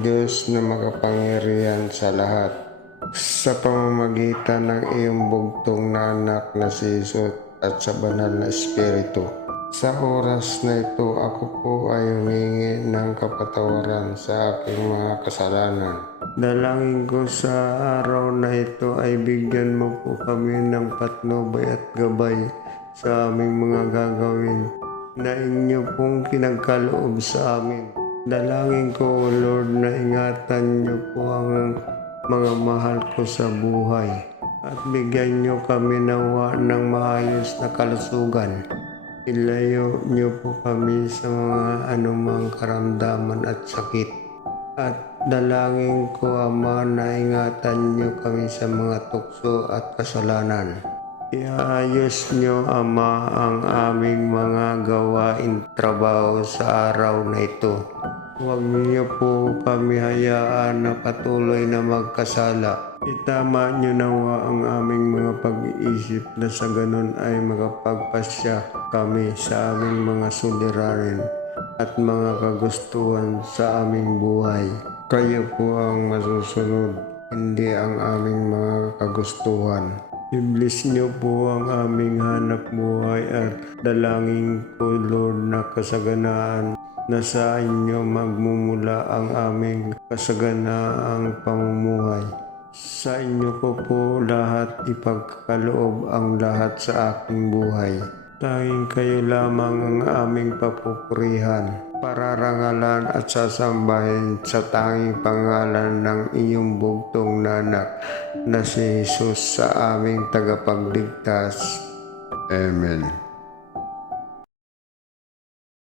Diyos na makapangyarihan sa lahat, sa pamamagitan ng iyong bugtong na anak na si Jesus at sa banal na Espiritu. Sa oras na ito, ako po ay humingi ng kapatawaran sa aking mga kasalanan. Dalangin ko sa araw na ito ay bigyan mo po kami ng patnubay at gabay sa aming mga gagawin na inyo pong kinagkaloob sa amin. Dalangin ko, O Lord, na ingatan niyo po ang mga mahal ko sa buhay at bigyan niyo kami nawa ng maayos na kalusugan. Ilayo niyo po kami sa mga anumang karamdaman at sakit. At dalangin ko, Ama, na ingatan niyo kami sa mga tukso at kasalanan. Iayos niyo, Ama, ang aming mga gawain trabaho sa araw na ito. Huwag niyo po kami hayaan na patuloy na magkasala. Itama niyo nawa ang aming mga pag-iisip na sa ganon ay makapagpasya kami sa aming mga suliranin at mga kagustuhan sa aming buhay. Kayo po ang masusunod, hindi ang aming mga kagustuhan. I-bless niyo po ang aming hanap buhay at dalangin ko, Lord, na kasaganaan na sa inyo magmumula ang aming kasaganaang pamumuhay. Sa inyo ko po lahat ipagkaloob ang lahat sa aking buhay. Tanging kayo lamang ang aming papupurihan, pararangalan at sasambahin sa tanging pangalan ng iyong bugtong na anak na si Jesus sa aming tagapagligtas. Amen.